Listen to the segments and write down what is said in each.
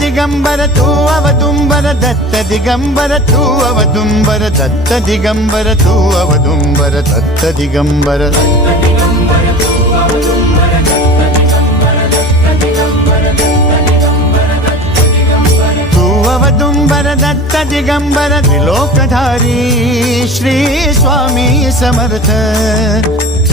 ദിഗംബര തൂവ തുംബര ദത്ത ദിഗംബര തൂവ തുംബര ദത്ത ദിഗംബര തൂവ തുംബര ദത്ത ദിഗംബര దుంబర దత్త దిగంబర త్రిలోకధారీ శ్రీ స్వామి సమర్థ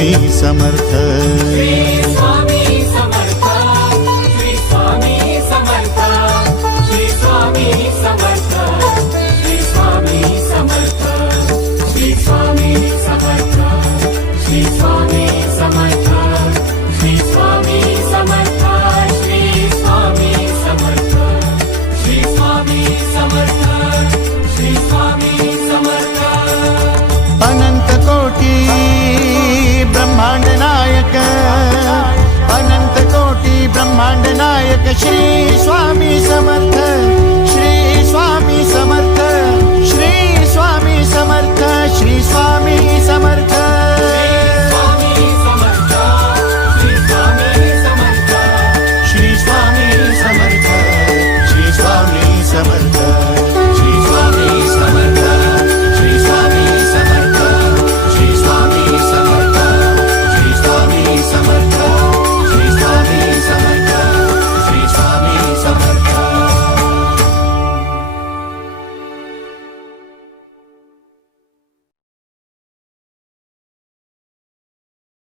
मी समर्थ ते